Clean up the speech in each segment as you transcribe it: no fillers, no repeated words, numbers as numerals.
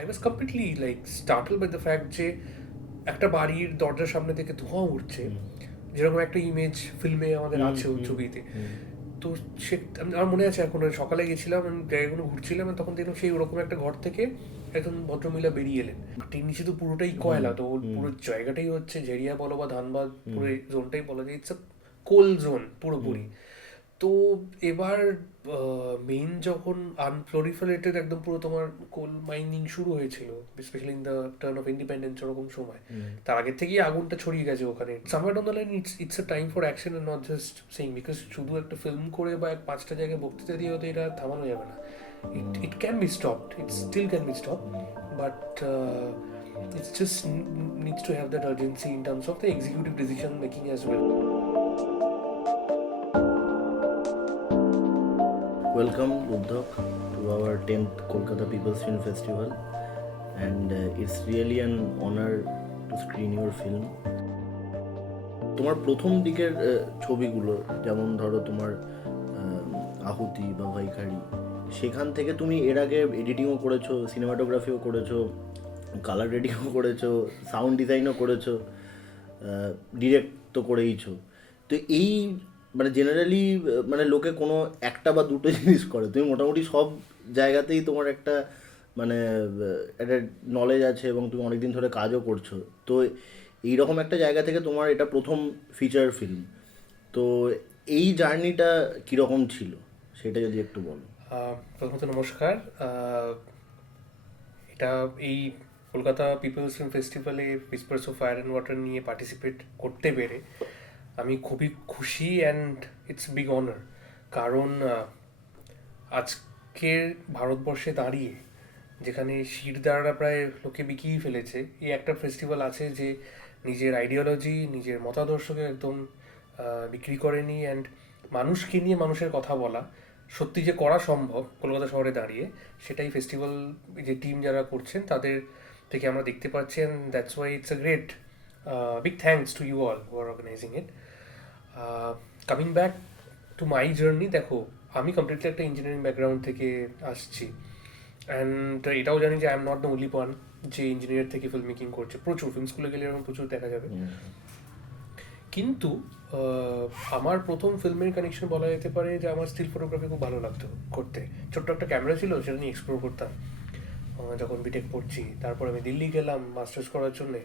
I was completely like startled by the fact যে একটা বাড়ির দরজার সামনে থেকে ধোঁয়া উঠছে, যেরকম একটা ইমেজ ফিল্মে আমাদের আছে ওই ছবিতে। তো সে আমার মনে আছে, এখন সকালে গেছিলাম, আমি জায়গাগুলো ঘুরছিলাম, তখন দেখলাম সেই ওরকম একটা ঘর থেকে একজন ভদ্রমহিলা বেরিয়ে এলেন। মাটির নিচে তো পুরোটাই কয়লা, তো ওর পুরো জায়গাটাই হচ্ছে ঝেড়িয়া বলো বা ধানবাদ, পুরো জোনটাই বলা যায় ইটস আ কোল জোন পুরোপুরি। তো এবার মেইন যখন আনপ্লোরিফারেটেড একদম পুরো তোমার কোল মাইনিং শুরু হয়েছিল, specially in the turn of independence ওরকম সময়, তার আগের থেকেই আগুনটা ছড়িয়ে গেছে ওখানে। Somewhere down the line it's a time for action and not just saying, because শুধু একটা ফিল্ম করে বা পাঁচটা জায়গায় বক্তৃতা দিয়ে হয়তো এটা থামানো যাবে না। It can be stopped, it still can be stop, but it's just needs to have that urgency in terms of the executive decision making as well. Welcome, Lubdhak, to our 10th Kolkata People's Film Festival, and it's really an honor to screen your film. তোমার প্রথম দিকের ছবিগুলো, যেমন ধরো তোমার আহুতি বা ভাইখারি, সেখান থেকে তুমি এর আগে এডিটিংও করেছো, সিনেমাটোগ্রাফিও করেছো, কালার গ্রেডিংও করেছো, সাউন্ড ডিজাইনও করেছো, ডিরেক্ট তো করেইছো। তো এই মানে জেনারেলি মানে লোকে কোনো একটা বা দুটো জিনিস করে, তুমি মোটামুটি সব জায়গাতেই তোমার একটা মানে একটা নলেজ আছে এবং তুমি অনেকদিন ধরে কাজও করছো। তো এইরকম একটা জায়গা থেকে তোমার এটা প্রথম ফিচার ফিল্ম, তো এই জার্নিটা কীরকম ছিল সেটা যদি একটু বলো। প্রথমত নমস্কার। এটা এই কলকাতা পিপলস ফিল্ম ফেস্টিভ্যালে whispers of fire and water নিয়ে পার্টিসিপেট করতে পেরে আমি খুবই খুশি, অ্যান্ড ইটস বিগ অনার। কারণ আজকের ভারতবর্ষে দাঁড়িয়ে, যেখানে শিরদাঁড়া প্রায় লোকে বিকিয়ে ফেলেছে, এই একটা ফেস্টিভ্যাল আছে যে নিজের আইডিওলজি, নিজের মতাদর্শকে একদম বিক্রি করেনি, অ্যান্ড মানুষকে নিয়ে মানুষের কথা বলা সত্যি যে করা সম্ভব কলকাতা শহরে দাঁড়িয়ে, সেটাই ফেস্টিভ্যাল যে টিম যারা করছেন তাদের থেকে আমরা দেখতে পাচ্ছি, and that's why it's a great big thanks to you all who are organising it. Coming back to my journey, দেখো আমি কমপ্লিটলি একটা ইঞ্জিনিয়ারিং ব্যাকগ্রাউন্ড থেকে আসছি, অ্যান্ড এটাও জানি যে I am not the only one যে ইঞ্জিনিয়ার থেকে ফিল্ম মেকিং করছে। প্রচুর ফিল্ম স্কুলে গেলে এরকম প্রচুর দেখা যাবে। কিন্তু আমার প্রথম ফিল্মের কানেকশন বলা যেতে পারে যে আমার স্টিল ফটোগ্রাফি খুব ভালো লাগতো করতে। ছোট্ট একটা ক্যামেরা ছিল, সেটা নিয়ে এক্সপ্লোর করতাম যখন বিটেক পড়ছি। তারপর আমি দিল্লি গেলাম মাস্টার্স করার জন্যে।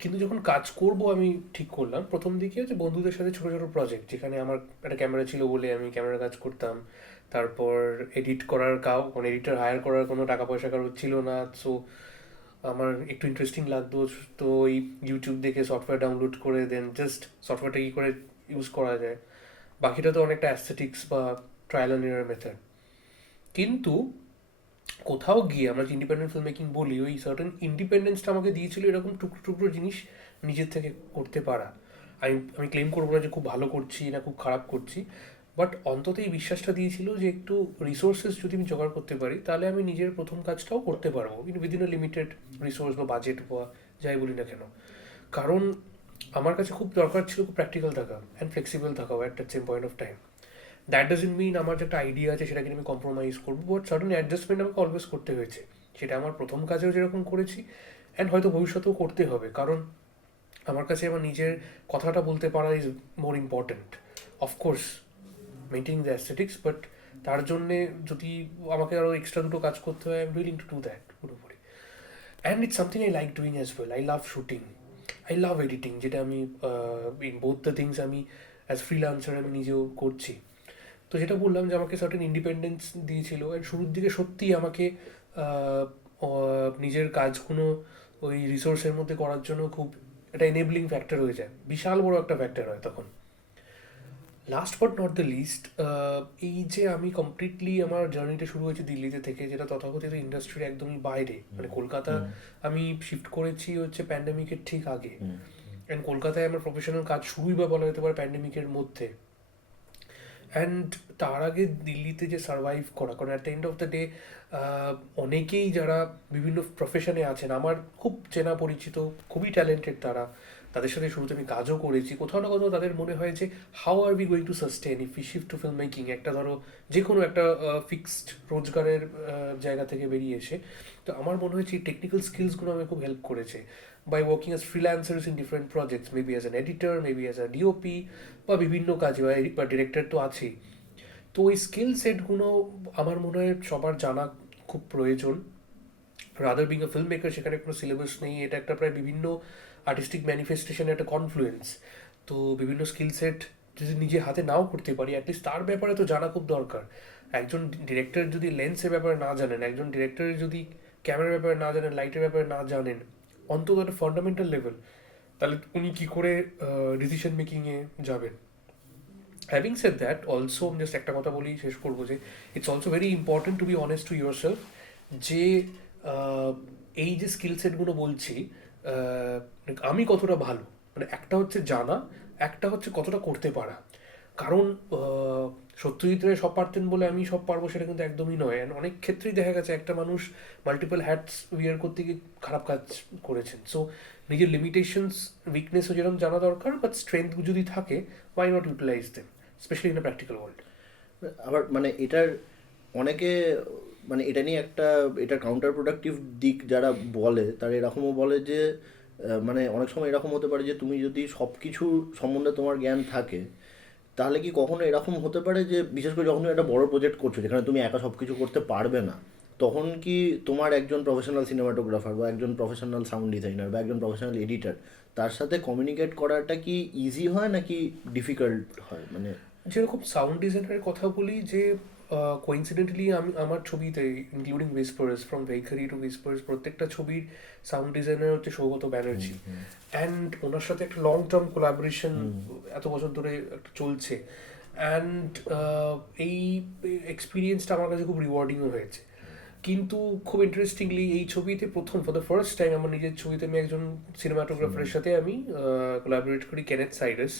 কিন্তু যখন কাজ করব আমি ঠিক করলাম প্রথম দিকে যে বন্ধুদের সাথে ছোটো ছোটো প্রজেক্ট, যেখানে আমার একটা ক্যামেরা ছিল বলে আমি ক্যামেরা কাজ করতাম। তারপর এডিট করার কোনো এডিটার হায়ার করার কোনো টাকা পয়সা কারোর ছিল না, সো আমার একটু ইন্টারেস্টিং লাগতো। তো ওই ইউটিউব দেখে সফটওয়্যার ডাউনলোড করে দেন জাস্ট সফটওয়্যারটা কী করে ইউজ করা যায়, বাকিটা তো অনেকটা অ্যাস্থেটিক্স বা ট্রায়াল অ্যান্ড এরর মেথড। কিন্তু কোথাও গিয়ে আমরা যে ইন্ডিপেন্ডেন্ট ফিল্ম মেকিং বলি, ওই সার্টেন ইন্ডিপেন্ডেন্সটা আমাকে দিয়েছিল এরকম টুকরো টুকরো জিনিস নিজের থেকে করতে পারা। আমি আমি ক্লেম করবো না যে খুব ভালো করছি না খুব খারাপ করছি, বাট অন্তত এই বিশ্বাসটা দিয়েছিল যে একটু রিসোর্সেস যদি আমি জোগাড় করতে পারি তাহলে আমি নিজের প্রথম কাজটাও করতে পারবো উইদিন আ লিমিটেড রিসোর্স বা বাজেট বা যাই বলি না কেন। কারণ আমার কাছে খুব দরকার ছিল খুব প্র্যাকটিক্যাল থাকা অ্যান্ড ফ্লেক্সিবল থাকা at the same point of time. That doesn't mean আমার যে একটা আইডিয়া আছে সেটাকে আমি কম্প্রোমাইজ করবো, বাট সার্টেন অ্যাডজাস্টমেন্ট আমাকে অলওয়েজ করতে হয়েছে। সেটা আমার প্রথম কাজেও যেরকম করেছি, অ্যান্ড হয়তো ভবিষ্যতেও করতে হবে। কারণ আমার কাছে আমার নিজের কথাটা বলতে পারা is more important. Of course maintaining the aesthetics, but তার জন্যে যদি আমাকে আরও এক্সট্রা দুটো কাজ করতে হয়, I am willing to do that পুরোপুরি। And it's something I like doing as well. I love shooting, I love editing, যেটা আমি ইন বোথ দ্য থিংস আমি অ্যাজ ফ্রিল্যান্সার আমি নিজেও করছি। তো যেটা বললাম যে আমাকে সার্টেন ইন্ডিপেন্ডেন্স দিয়েছিল, অ্যান্ড শুরুর দিকে সত্যিই আমাকে নিজের কাজগুলো ওই রিসোর্সের মধ্যে করার জন্য খুব একটা এনেবলিং ফ্যাক্টর হয়ে যায়, বিশাল বড় একটা ফ্যাক্টর হয় তখন। Last but not the least, এই যে আমি কমপ্লিটলি আমার জার্নিটা শুরু হয়েছে দিল্লিতে থেকে, যেটা তথাকথিত ইন্ডাস্ট্রির একদমই বাইরে। মানে কলকাতা আমি শিফট করেছি হচ্ছে প্যান্ডেমিকের ঠিক আগে, অ্যান্ড কলকাতায় আমার প্রফেশনাল কাজ শুরুই বা বলা যেতে পারে প্যান্ডেমিকের মধ্যে। অ্যান্ড তার আগে দিল্লিতে যে সার্ভাইভ করা, কারণ at the end of the day অনেকেই যারা বিভিন্ন প্রফেশনে আছেন আমার খুব চেনা পরিচিত, খুবই ট্যালেন্টেড তারা, তাদের সাথে শুরুতে আমি কাজও করেছি, কোথাও না কোথাও তাদের মনে হয় যে how are we going to sustain if we shift to film making, একটা ধরো যে কোনো একটা ফিক্সড রোজগারের জায়গা থেকে বেরিয়ে এসে। তো আমার মনে হয়েছে এই টেকনিক্যাল স্কিলসগুলো আমাকে খুব হেল্প করেছে by working as freelancers in different projects, maybe as an editor, maybe as a DOP, বা বিভিন্ন কাজে, বা ডিরেক্টর তো আছেই। তো ওই স্কিল সেটগুলো আমার মনে হয় সবার জানা খুব প্রয়োজন। Rather being a film maker, সেখানে কোনো সিলেবাস নেই, এটা একটা প্রায় বিভিন্ন আর্টিস্টিক ম্যানিফেস্টেশনের একটা কনফ্লুয়েন্স। তো বিভিন্ন স্কিল সেট যদি নিজে হাতে নাও করতে পারি, অ্যাটলিস্ট তার ব্যাপারে তো জানা খুব দরকার। একজন ডিরেক্টর যদি লেন্সের ব্যাপারে না জানেন, একজন ডিরেক্টর যদি ক্যামেরার ব্যাপারে না জানেন, লাইটের ব্যাপারে না জানেন, অন্তত একটা ফান্ডামেন্টাল লেভেল, তাহলে উনি কী করে ডিসিশন মেকিংয়ে যাবেন। Having said that also just একটা কথা বলি শেষ করবো, যে it's also very important to be honest to your self, যে এই যে স্কিল সেটগুলো বলছি, আমি কতটা ভালো, মানে একটা হচ্ছে জানা, একটা হচ্ছে কতটা করতে পারা। কারণ সত্যজিৎ রায় সব পারতেন বলে আমি সব পারবো সেটা কিন্তু একদমই নয়। অ্যান্ড অনেক ক্ষেত্রেই দেখা গেছে একটা মানুষ মাল্টিপল হ্যাটস উইয়ার করতে গিয়ে খারাপ কাজ করেছেন। সো নিজের লিমিটেশনস, উইকনেসও যেরকম জানা দরকার, বাট স্ট্রেংথ যদি থাকে, why not utilise them, specially in a practical world. আবার মানে এটার অনেকে মানে এটা নিয়ে একটা এটা কাউন্টার প্রোডাক্টিভ দিক যারা বলে তারা এরকমও বলে যে মানে অনেক সময় এরকম হতে পারে যে তুমি যদি সব কিছু সম্বন্ধে তোমার জ্ঞান থাকে তাহলে কি কখনো এরকম হতে পারে যে বিশেষ করে যখন তুমি একটা বড় প্রজেক্ট করছো যেখানে তুমি একা সব কিছু করতে পারবে না, তখন কি তোমার একজন প্রফেশনাল সিনেমাটোগ্রাফার বা একজন প্রফেশনাল সাউন্ড ডিজাইনার বা একজন প্রফেশনাল এডিটার তার সাথে কমিউনিকেট করাটা কি ইজি হয় নাকি ডিফিকাল্ট হয়? মানে যেরকম সাউন্ড ডিজাইনারের কথা বলি, যে কোইন্সিডেন্টালি আমি আমার ছবিতে, including Whispers, from Vaikhari to Whispers, প্রত্যেকটা ছবির সাউন্ড ডিজাইনার হচ্ছে সৌগত ব্যানার্জি। অ্যান্ড ওনার সাথে একটা লং টার্ম কোলাবোরেশন এত বছর ধরে একটা চলছে। অ্যান্ড এই এক্সপিরিয়েন্সটা আমার কাছে খুব রিওয়ার্ডিংও হয়েছে। কিন্তু খুব ইন্টারেস্টিংলি এই ছবিতে প্রথম, ফর দ্য ফার্স্ট টাইম আমার নিজের ছবিতে আমি একজন সিনেমাটোগ্রাফারের সাথে আমি কোলাবোরেট করি, কেনেথ সাইরাস।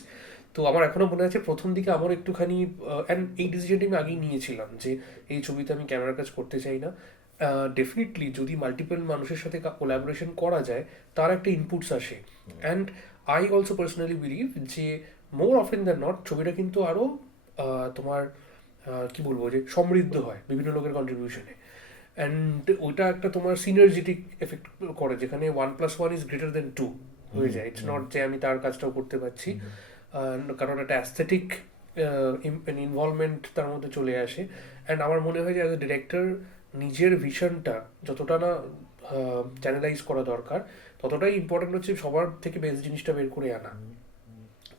তো আমার এখনো মনে আছে প্রথম দিকে আমার একটুখানি, অ্যান্ড এই ডিসিশনটি আমি আগেই নিয়েছিলাম যে এই ছবিতে আমি ক্যামেরার কাজ করতে চাই না। ডেফিনেটলি যদি মাল্টিপল মানুষের সাথে কোলাবোরেশন করা যায়, তার একটা ইনপুটস আসে। And I also personally believe যে মোর অফেন দ্যান নট ছবিটা কিন্তু আরও তোমার কি বলবো, যে সমৃদ্ধ হয় বিভিন্ন লোকের কন্ট্রিবিউশনে। অ্যান্ড ওইটা একটা তোমার সিনার্জিটিক এফেক্ট করে, যেখানে 1+1 ইজ গ্রেটার দেন 2 হয়ে যায়। ইটস নট যে আমি তার কাজটাও করতে পারছি, কারণ একটা অ্যাস্থেটিক ইনভলভমেন্ট তার মধ্যে চলে আসে। অ্যান্ড আমার মনে হয় যে অ্যাজ এ ডিরেক্টর নিজের ভিশনটা যতটা না চ্যানেলাইজ করা দরকার, ততটাই ইম্পর্টেন্ট হচ্ছে সবার থেকে বেস্ট জিনিসটা বের করে আনা।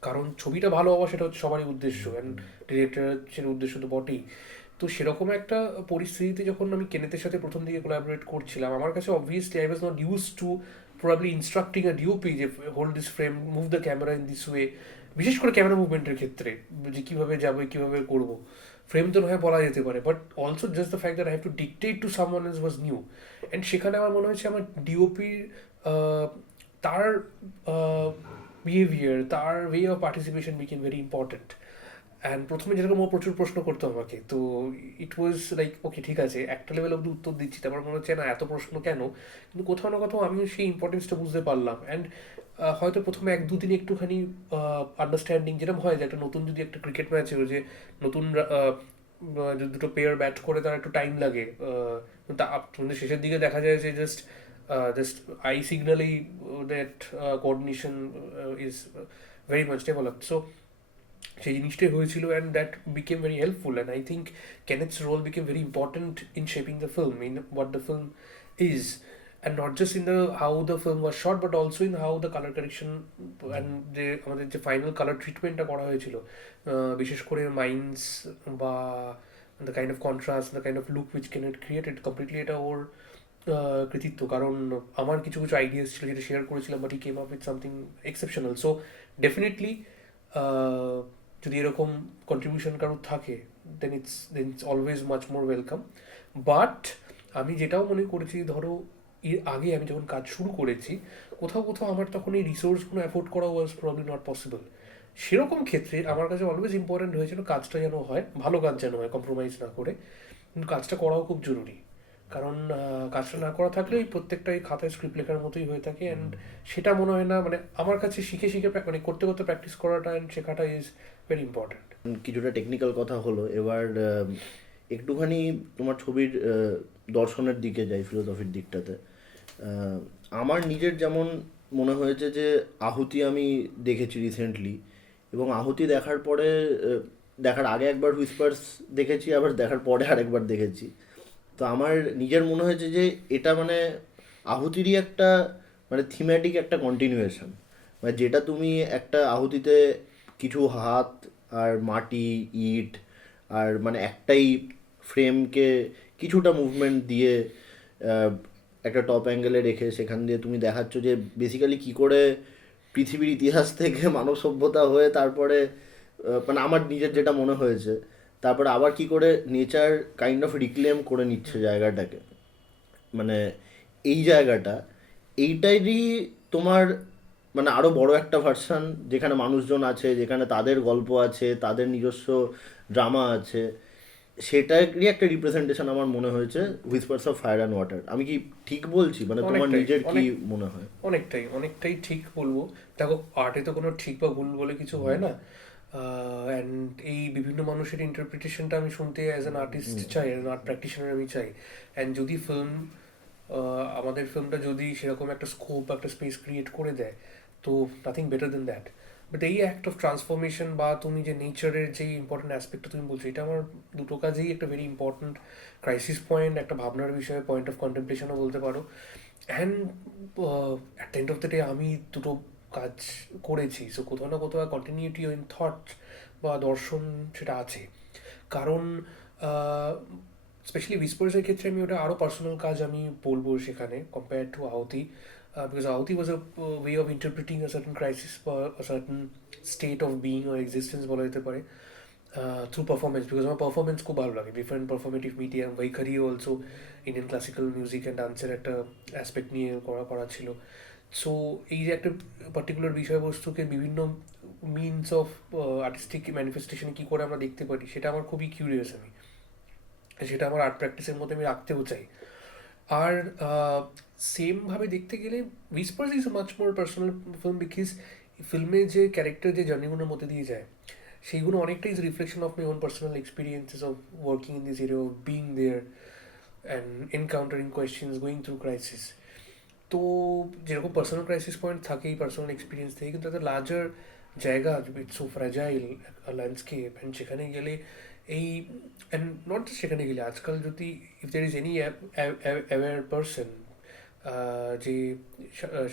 কারণ ছবিটা ভালো হওয়া সেটা হচ্ছে সবারই উদ্দেশ্য, অ্যান্ড ডিরেক্টরের উদ্দেশ্য তো বটেই। তো সেরকম একটা পরিস্থিতিতে যখন আমি কেনেতের সাথে প্রথম দিকে কোলাবোরেট করছিলাম, আমার কাছে obviously I was not use to probably instructing a DOP যে hold this frame, move the camera in this way, বিশেষ করে ক্যামেরা মুভমেন্টের ক্ষেত্রে, যে কীভাবে যাবো কীভাবে করবো। ফ্রেম তো নয় বলা যেতে পারে, but also just the fact that I have to dictate to someone else was new. And সেখানে আমার মনে হয়েছে আমার ডিওপির তার বিহেভিয়ার, তার way of participation became very important. And প্রথমে যেরকম ও প্রচুর প্রশ্ন করতো আমাকে, তো ইট ওয়াজ লাইক ওকে ঠিক আছে, একটা লেভেল অব্দি উত্তর দিচ্ছি, তারপর মনে হচ্ছে না এত প্রশ্ন কেন, কিন্তু কোথাও না কোথাও আমিও সেই ইম্পর্টেন্সটা বুঝতে পারলাম। অ্যান্ড হয়তো প্রথমে 1-2 দিন একটুখানি আন্ডারস্ট্যান্ডিং, যেরকম হয় যে একটা নতুন যদি একটা ক্রিকেট ম্যাচে যে নতুন যদি দুটো প্লেয়ার ব্যাট করে তার একটু টাইম লাগে, কিন্তু শেষের দিকে দেখা যায় যে জাস্ট আই সিগনালেই that coordination is very much developed. So সেই জিনিসটাই হয়েছিল, and that became very helpful. And I think Kenneth's role became very important in shaping the film, in what the film is, and not just in the how the film was shot, but also in how the color correction and যে আমাদের যে final colour ট্রিটমেন্টটা করা হয়েছিল, বিশেষ করে mines বা the kind of contrast, the kind of look which can it created, completely এটা ওর কৃতিত্ব। কারণ আমার কিছু কিছু আইডিয়াস ছিল যেটা শেয়ার করেছিলাম, but he came up with something exceptional. So definitely যদি এরকম কন্ট্রিবিউশন কারোর থাকে, then it's always much more welcome. But আমি যেটাও মনে করেছি, ধরো এর আগে আমি যখন কাজ শুরু করেছি, কোথাও কোথাও আমার তখন এই রিসোর্সগুলো অ্যাফোর্ড করা ওয়াজ প্রবলি নট পসিবল। সেরকম ক্ষেত্রে আমার কাছে অলওয়েজ ইম্পর্টেন্ট হয়েছিল কাজটা যেন হয়, ভালো কাজ যেন হয়, কম্প্রোমাইজ না করে, কিন্তু কাজটা করাও খুব জরুরি। কারণ কাজটা না করা থাকলে এই প্রত্যেকটাই খাতায় স্ক্রিপ্ট লেখার মতোই হয়ে থাকে, অ্যান্ড সেটা মনে হয় না, মানে আমার কাছে শিখে শিখে মানে করতে করতে প্র্যাকটিস করাটা অ্যান্ড শেখাটা ইজ ভেরি ইম্পর্ট্যান্ট। কিছুটা টেকনিক্যাল কথা হলো, এবার একটুখানি তোমার ছবির দর্শনের দিকে যাই, ফিলোসফির দিকটাতে। আহ, আমার নিজের যেমন মনে হয়েছে যে আহুতি আমি দেখেছি রিসেন্টলি, এবং আহুতি দেখার পরে দেখার আগে একবার হুইসপার্স দেখেছি, আবার দেখার পরে আরেকবার দেখেছি। তো আমার নিজের মনে হয়েছে যে এটা মানে আহুতিরই একটা মানে থিমেটিক একটা কন্টিনিউয়েশন। মানে যেটা তুমি একটা আহুতিতে কিছু হাত আর মাটি, ইট আর মানে একটাই ফ্রেমকে কিছুটা মুভমেন্ট দিয়ে আহ, একটা টপ অ্যাঙ্গেলে রেখে সেখান দিয়ে তুমি দেখাচ্ছ যে বেসিক্যালি কী করে পৃথিবীর ইতিহাস থেকে মানব সভ্যতা হয়ে তারপরে মানে আমার নিজের যেটা মনে হয়েছে, তারপরে আবার কি করে নেচার কাইন্ড অফ রিক্লেম করে নিচ্ছে জায়গাটাকে। মানে এই জায়গাটা, এইটারই তোমার মানে আরও বড় একটা ভার্সান, যেখানে মানুষজন আছে, যেখানে তাদের গল্প আছে, তাদের নিজস্ব ড্রামা আছে, সেটারই একটা রিপ্রেজেন্টেশন আমার মনে হয়েছে whispers of fire and water. আমি কি ঠিক বলছি? মানে তোমার অনেকটাই নিজের কি অনেক মনে হয়? অনেকটাই অনেকটাই ঠিক বলবো। দেখো, আর্টে তো কোনো ঠিক বা ভুল বলে কিছু হয় না, অ্যান্ড এই বিভিন্ন মানুষের ইন্টারপ্রিটেশনটা আমি শুনতে অ্যাজ অ্যান আর্টিস্ট চাই, অ্যাজ আর্ট প্র্যাকটিশনার আমি চাই। অ্যান্ড যদি ফিল্ম, আমাদের ফিল্মটা যদি সেরকম একটা স্কোপ, একটা স্পেস ক্রিয়েট করে দেয়, তো nothing better then that. But এই অ্যাক্ট অফ ট্রান্সফরমেশন বা তুমি যে নেচারের যে ইম্পর্টেন্ট অ্যাসপেক্টটা তুমি বলছো, এটা আমার দুটো কাজেই একটা ভেরি ইম্পর্টেন্ট ক্রাইসিস পয়েন্ট, একটা ভাবনার বিষয়ে, পয়েন্ট অফ কন্টেম্পলেশনও বলতে পারো। And at the end of the day আমি দুটো কাজ করেছি, সো কোথাও না কোথাও কন্টিনিউটি ইন থট বা দর্শন সেটা আছে। কারণ স্পেশালি উইসপার্সের ক্ষেত্রে আমি ওটা আরও পার্সোনাল কাজ আমি বলবো সেখানে compare to Ahuti, because Ahuti was a way of interpreting a certain crisis বা certain state of being or existence বলা যেতে পারে, থ্রু পারফরমেন্স, বিকজ আমার পারফরমেন্স খুব ভালো লাগে, ডিফারেন্ট পারফরমেটিভ মিডিয়াম, বৈখারিও also Indian classical music and ডান্সের একটা অ্যাসপেক্ট নিয়ে করা ছিল। সো এই যে একটা পার্টিকুলার বিষয়বস্তুকে বিভিন্ন মিনস অফ আর্টিস্টিক ম্যানিফেস্টেশনে কী করে আমরা দেখতে পারি, সেটা আমার খুবই কিউরিয়াস আমি, সেটা আমার আর্ট প্র্যাকটিসের মধ্যে আমি রাখতেও চাই। আর সেমভাবে দেখতে গেলে whispers is much more personal film, because ফিল্মে যে ক্যারেক্টার যে জার্নিগুলোর মধ্যে দিয়ে যায়, সেইগুলো অনেকটাই is reflection of my own personal experiences of working in this area, of being there and encountering questions, going through crisis. তো যেরকম পার্সোনাল ক্রাইসিস পয়েন্ট থাকেই পার্সোনাল এক্সপিরিয়েন্স থেকে, কিন্তু একটা লার্জার জায়গা, it's so fragile landscape, and সেখানে গেলে এই, অ্যান্ড নট জাস্ট সেখানে গেলে, আজকাল যদি if there is any aware person, যে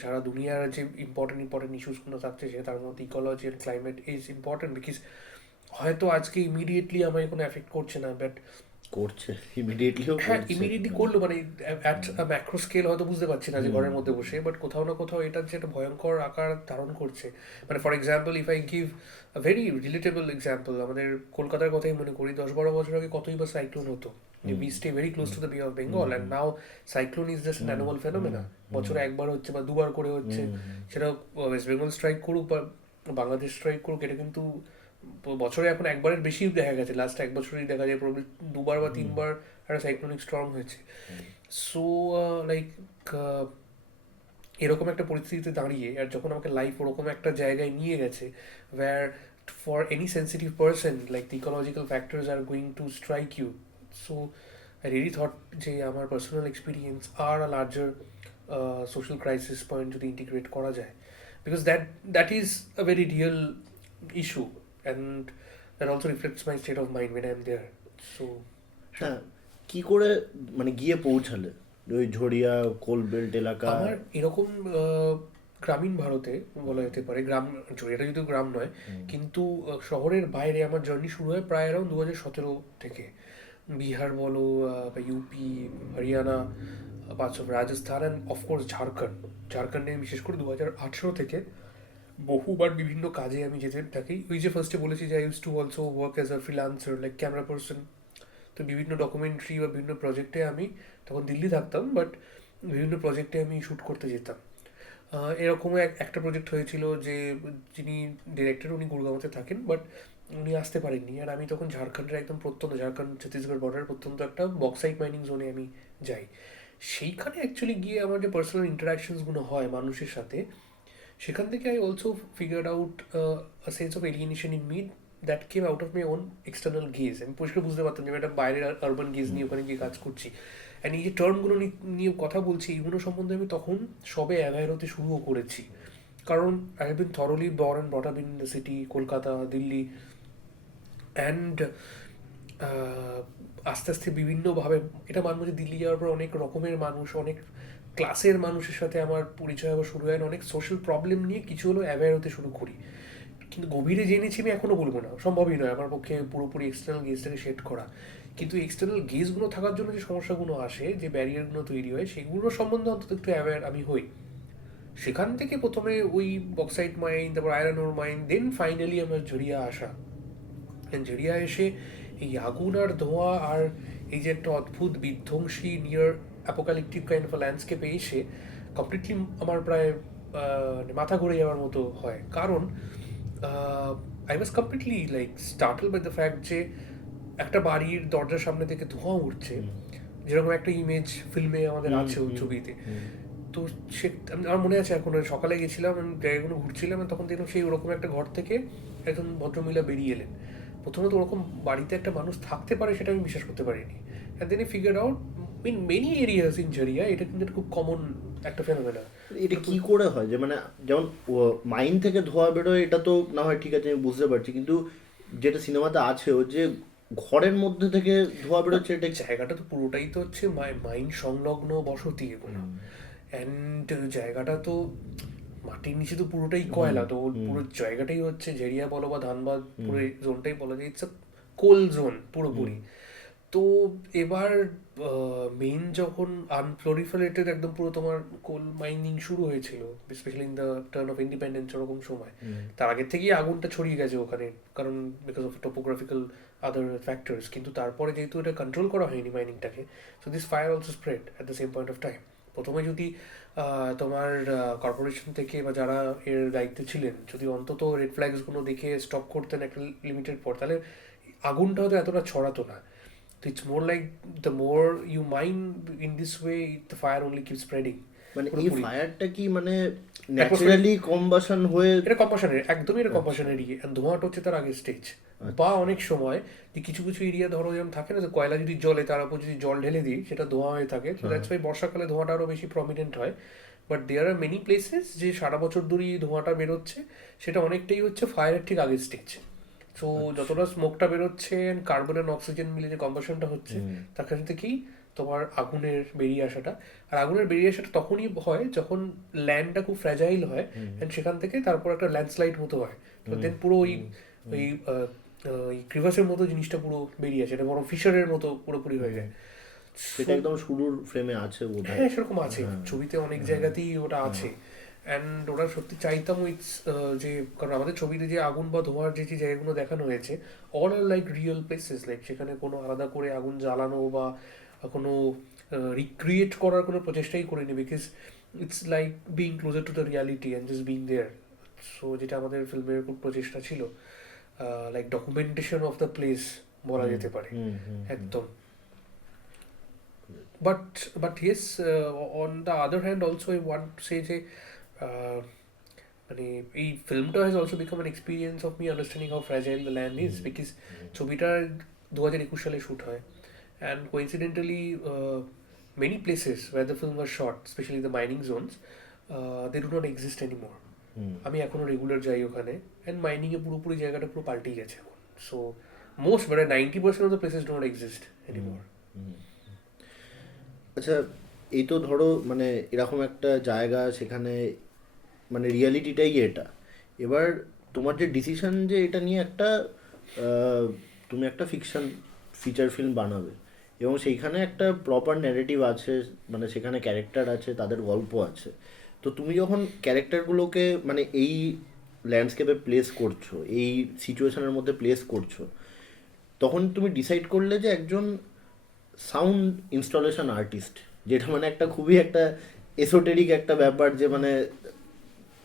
সারা দুনিয়ার যে ইম্পর্টেন্ট ইম্পর্টেন্ট ইস্যুসগুলো থাকছে, সে তার মধ্যে ecology and climate is important, because হয়তো আজকে ইমিডিয়েটলি আমায় কোনো এফেক্ট করছে না, বাট করছে, ইমিডিয়েটলিও হ্যাঁ করছে। ইমিডিয়েটলি করলো, মানে অ্যাট ম্যাক্রো স্কেল হয়তো বুঝতে পারছি না যে ঘরের মধ্যে বসে, বাট কোথাও না কোথাও এটার যে একটা ভয়ঙ্কর আকার ধারণ করছে। মানে for example, if I give a very relatable example, আমাদের কলকাতার কথাই মনে করি, 10-12 বছর আগে কতই বা সাইক্লোন হতো। We stay very close to the Bay of Bengal, and now cyclone is just an annual phenomena, বছরে একবার হচ্ছে বা দুবার করে হচ্ছে, সেটা ওয়েস্ট বেঙ্গল স্ট্রাইক করুক বা বাংলাদেশ স্ট্রাইক করুক, এটা কিন্তু বছরে এখন একবারের বেশি দেখা গেছে, লাস্ট এক বছরই দেখা যায় প্রবলি দুবার বা তিনবার একটা সাইক্লোনিক স্টর্ম হয়েছে। সো লাইক এরকম একটা পরিস্থিতিতে দাঁড়িয়ে, আর যখন আমাকে লাইফ ওরকম একটা জায়গায় নিয়ে গেছে, where for any sensitive person like the ecological factors are going to strike you, so I really thought যে আমার পার্সোনাল এক্সপিরিয়েন্স আর a larger social crisis point যদি ইন্টিগ্রেট করা যায়, because that is a very real issue, and that also reflects my state of mind when I'm there. So হ্যাঁ, কি করে মানে গিয়ে পৌঁছালে ওই ঝরিয়া কোল বেল্ট এলাকা? আমার এরকম গ্রামীণ ভারতে বলা যেতে পারে, গ্রাম, এটা যদিও গ্রাম নয়, কিন্তু শহরের বাইরে আমার জার্নি শুরু হয় প্রায় অ্যারাউন্ড 2017 থেকে। বিহার বলো বা UP, Haryana, parts of Rajasthan, and of course ঝাড়খণ্ডে বিশেষ করে 2018 থেকে বহুবার বিভিন্ন কাজে আমি যেতে থাকি। ওই যে ফার্স্টে বলেছি যে I use to also work as a freelancer like camera person, তো বিভিন্ন ডকুমেন্টারি বা বিভিন্ন প্রজেক্টে আমি তখন দিল্লি থাকতাম, বাট বিভিন্ন প্রজেক্টে আমি শ্যুট করতে যেতাম। এরকম একটা প্রজেক্ট হয়েছিল যে যিনি ডিরেক্টর উনি গুরগাঁওতে থাকেন, বাট উনি আসতে পারেননি, আর আমি তখন ঝাড়খণ্ডের একদম প্রত্যন্ত, ঝাড়খণ্ড ছত্তিশগড় বর্ডার প্রত্যন্ত একটা বক্সাইট মাইনিং জোনে আমি যাই, সেইখানে অ্যাকচুয়ালি গিয়ে আমার যে পার্সোনাল ইন্টারাকশনসগুলো হয় মানুষের সাথে, সেখান থেকে I also figured out a sense of alienation in me that came out of my on external gauge. আমি পরিষ্কার বুঝতে পারতাম যে আমি একটা বাইরের আরবান গেজ নিয়ে ওখানে গিয়ে কাজ করছি, অ্যান্ড এই যে টার্মগুলো নিয়ে কথা বলছি, এইগুলো সম্বন্ধে আমি তখন সবে অ্যাওয়্যার হতে শুরুও করেছি। কারণ I have been thoroughly born and brought up in the city, Kolkata, Delhi, and আস্তে আস্তে বিভিন্নভাবে এটা মানবো যে দিল্লি যাওয়ার পর অনেক রকমের মানুষ, অনেক ক্লাসের মানুষের সাথে আমার পরিচয় হওয়া শুরু হয়, অনেক সোশ্যাল প্রবলেম নিয়ে কিছু হলো অ্যাওয়্যার হতে শুরু করি। কিন্তু গভীরে জেনেছি আমি এখনও বলবো না, সম্ভবই নয় আমার পক্ষে পুরোপুরি এক্সটার্নাল গেজটাকে শেড করা। কিন্তু এক্সটার্নাল গেজগুলো থাকার জন্য যে সমস্যাগুলো আসে, যে ব্যারিয়ারগুলো তৈরি হয়, সেগুলো সম্বন্ধে অন্তত একটু অ্যাওয়্যার আমি হই। সেখান থেকে প্রথমে ওই বক্সাইট মাইন, তারপর iron ore mine, then finally আমার ঝরিয়া আসা। ঝরিয়া এসে এই আগুন আর ধোঁয়া আর এই যে একটা অদ্ভুত বিধ্বংসী নিয়ার অ্যাপোকালিপটিক কাইন্ড অফ ল্যান্ডস্কেপে এসে কমপ্লিটলি আমার প্রায় মাথা ঘুরে যাওয়ার মতো হয়। কারণ I was completely like startled by the fact যে একটা বাড়ির দরজার সামনে থেকে ধোঁয়া উঠছে, যেরকম একটা ইমেজ ফিল্মে আমাদের আছে ওই ছবিতে। তো সে আমার মনে আছে, এখন সকালে গেছিলাম, আমি জায়গাগুলো ঘুরছিলাম, তখন দেখলাম সেই ওরকম একটা ঘর থেকে একজন ভদ্রমহিলা বেরিয়ে এলেন। প্রথমত ওরকম বাড়িতে একটা মানুষ থাকতে পারে সেটা আমি বিশ্বাস করতে পারিনি। And then figure out in many areas in Jharia এটা কিন্তু খুব কমন একটা ফেনোমেনা। এটা কি করে হয় যে মানে যেমন মাইন থেকে ধোঁয়া বেরোয়, এটা তো না হয় ঠিক আছে আমি বুঝতে পারছি, কিন্তু যেটা সিনেমাতে আছে ও যে ঘরের মধ্যে থেকে ধোঁয়া বেরোচ্ছে, এটা জায়গাটা তো পুরোটাই তো হচ্ছে মাইন সংলগ্ন বসতি এগুলো, অ্যান্ড জায়গাটা তো মাটির নিচে তো পুরোটাই কয়লা, তো পুরো জায়গাটাই হচ্ছে ঝেরিয়া বলো বা ধানবাদ, পুরো জোনটাই বলা যায় ইটস আ কোল জোন পুরোপুরি। তো এবার মেইন যখন আনপ্লোরিফারেটেড একদম পুরো তোমার কোল মাইনিং শুরু হয়েছিল, specially in the turn of independence ওরকম সময়, তার আগের থেকেই আগুনটা ছড়িয়ে গেছে ওখানে, কারণ because of topographical other factors. কিন্তু তারপরে যেহেতু এটা কন্ট্রোল করা হয়নি মাইনিংটাকে, so this fire also spread at the same point of time. প্রথমে যদি তোমার কর্পোরেশন থেকে বা যারা এর দায়িত্বে ছিলেন যদি অন্তত রেড ফ্ল্যাগসগুলো দেখে স্টপ করতেন একটা লিমিটেড পর, তাহলে আগুনটা হয়তো এতটা ছড়াতো না। তো it's more like the more you mine in this way, the fire only keep spreading. মানে এই ফায়ারটা কি মানে ন্যাচারালি কম্বাশন হয়ে, এটা কম্পাশনের, একদমই এটা কম্পাশনেরই, ধোঁয়াটা হচ্ছে তার আগের স্টেজ। বা অনেক সময় যে কিছু কিছু এরিয়া ধরো যেমন থাকে না, যে কয়লা যদি জ্বলে তার উপর যদি জল ঢেলে দিই সেটা ধোঁয়া হয়ে থাকে, তো দ্যাটস ওয়াই বর্ষাকালে ধোঁয়াটা আরও বেশি প্রমিনেন্ট হয়। But there are many places যে সারা বছর ধরেই ধোঁয়াটা বেরোচ্ছে, সেটা অনেকটাই হচ্ছে ফায়ারের ঠিক আগের স্টেজ। সো যতটা স্মোকটা বেরোচ্ছে অ্যান্ড কার্বন অ্যান্ড অক্সিজেন মিলে যে কম্বাশনটা হচ্ছে, তার কাছ থেকেই তোমার আগুনের বেরিয়ে আসাটা। আর আগুনের বেরিয়ে আসাটা তখনই হয় যখন ল্যান্ডটা খুব ফ্র্যাজাইল হয়, অ্যান্ড সেখান থেকে তারপর একটা ল্যান্ডস্লাইড মতো হয়। তো দেন পুরো ওই ওই ক্রিভাসের মতো জিনিসটা পুরো বেরিয়ে আসে, এটা বড় ফিশারের মতো পুরোপুরি হয়ে যায়। সেটা একদম শুরুর ফ্রেমে আছে বোধহয়। হ্যাঁ সেরকম আছে, ছবিতে অনেক জায়গাতেই ওটা আছে। অ্যান্ড ওরা সত্যি চাইতাম ইটস যে, কারণ আমাদের ছবিতে যে আগুন বা ধোঁয়ার যে যে জায়গাগুলো দেখানো হয়েছে, অল আর লাইক রিয়েল প্লেসেস, লাইক সেখানে কোনো আলাদা করে আগুন জ্বালানো বা কোনো রিক্রিয়েট করার কোনো প্রচেষ্টাই করিনি, because it's like being closer to the reality and just being there. So যেটা আমাদের ফিল্মের খুব প্রচেষ্টা ছিল, like documentation of the place বলা যেতে পারে একদম। But yes, on the other hand also I want to say যে মানে এই ফিল্মটা has also become an experience of me understanding how fragile the land is, because ছবিটা 2021 সালে শ্যুট হয়, and coincidentally many places where the film was shot, especially the mining zones, they do not exist anymore. আমি এখনো regular যাই ওখানে, and মাইনিংয়ে পুরোপুরি জায়গাটা পুরো পাল্টেই গেছে এখন। সো মোস্ট মানে 90% of the places do not exist anymore. আচ্ছা, এই তো ধরো মানে এরকম একটা জায়গা, সেখানে মানে রিয়ালিটিটাই এটা। এবার তোমার যে ডিসিশন যে এটা নিয়ে একটা তুমি একটা ফিচার ফিল্ম বানাবে, এবং সেইখানে একটা প্রপার ন্যারেটিভ আছে, মানে সেখানে ক্যারেক্টার আছে, তাদের গল্প আছে। তো তুমি যখন ক্যারেক্টারগুলোকে মানে এই ল্যান্ডস্কেপে প্লেস করছো, এই সিচুয়েশনের মধ্যে প্লেস করছো, তখন তুমি ডিসাইড করলে যে একজন সাউন্ড ইনস্টলেশন আর্টিস্ট, যেটা মানে একটা খুবই একটা এসোটেরিক একটা ব্যাপার, যে মানে